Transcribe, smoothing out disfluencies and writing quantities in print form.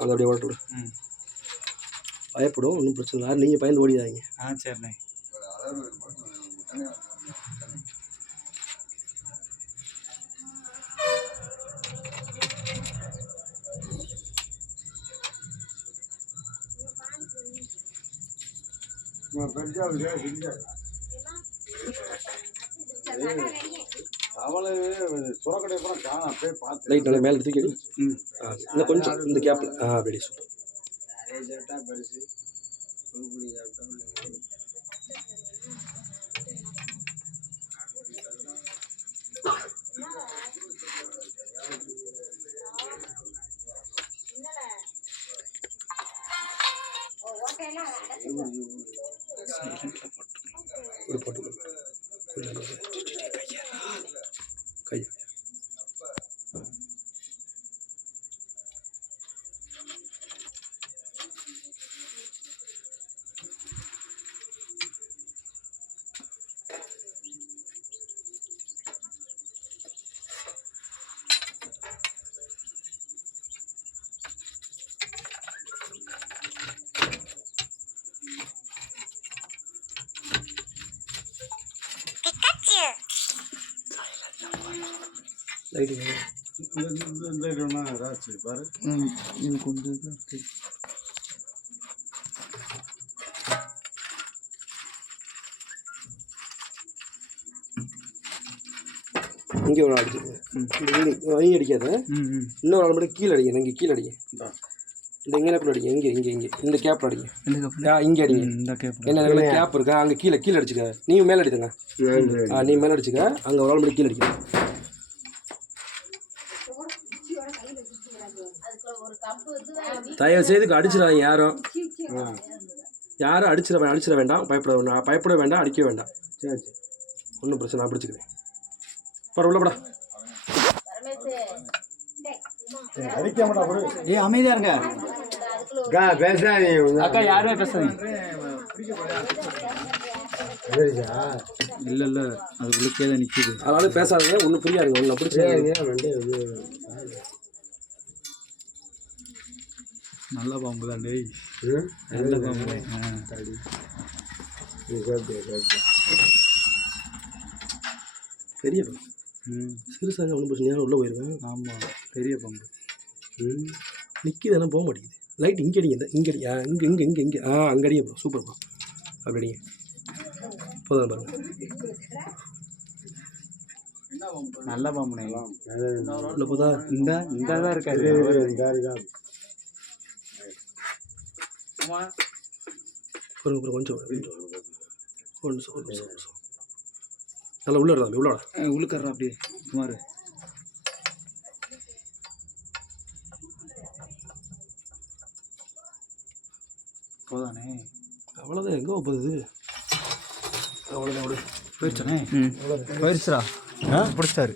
அதை அப்படியே ஓட்ட விடு. பயப்படும், ஒன்றும் பிரச்சனை இல்லை. நீங்கள் பயந்து ஓடிடாதீங்க. சரிண்ணே. லைட் நல்லா மேலே தூக்கி இன்னும் கொஞ்சம் இந்த கேப்பில் அப்படி சூப்பர். போட்டு கை லைட்டு பாரு. இது கொஞ்சம் இங்கே ஒரு அடிச்சுங்க. நீ அடிக்காத, இன்னொரு ஆள் மட்டும் கீழே அடிங்க. இங்கே கீழே அடிங்க. இந்த இங்கே அடிங்க. இங்கே இங்கே இங்கே இந்த கேப்பில் அடிங்க. இங்கே அடிங்க. என்ன கேப் இருக்கா அங்கே கீழே கீழே அடிச்சுக்க. நீங்கள் மேலே அடித்துங்க. நீ மேலே அடிச்சுக்க. அங்கே ஒரு ஆள் மட்டும் கீழே அடிக்க. தயவு செய்து அடிச்சிடாதீங்க. யாரும் அடிச்சிட வேண்டாம். பயப்பட வேண்டாம். அடிக்க வேண்டாம். சரி சரி, ஒன்றும் பிரச்சனை. நான் பிடிச்சிக்கிறேன். உள்ளப்படா. அமைதியா இருங்க. அக்கா யாருமே பேசாதீங்க. இல்ல அது உள்ளே தான் நிற்கிது. அதனால பேசாதீங்க. ஒன்றும் புரியாதுங்க. ஒன்று பிடிச்சி நல்ல பாம்பு தான். டேய் நல்ல பாம்பு. பெரிய பாம்பு. சிறுசாக ஒன்றும் பிரச்சனை. உள்ளே போயிடுவேன். ஆமாம், பெரிய பாம்பு. நிற்கிதெல்லாம் போக மாட்டேங்குது. லைட் இங்கே அடிங்க. இங்கே அடிங்க. இங்கே அங்கே அடிங்க ப்ரோ. Super bro. அப்படி அடிங்க. போதும் பாருங்க. நல்ல பாம்புனே. இல்லை போதா. இந்த தான் இருக்காரு. பாருங்க கொஞ்சம் நல்லா உள்ள இருந்தா உள்ளுக்கறா அப்படியே சுமார். போதானே, அவ்வளோதான். எங்கே போகுது? அவ்வளோதான். போயிடுச்சானே. போயிடுச்சுடா. பிடிச்சாரு.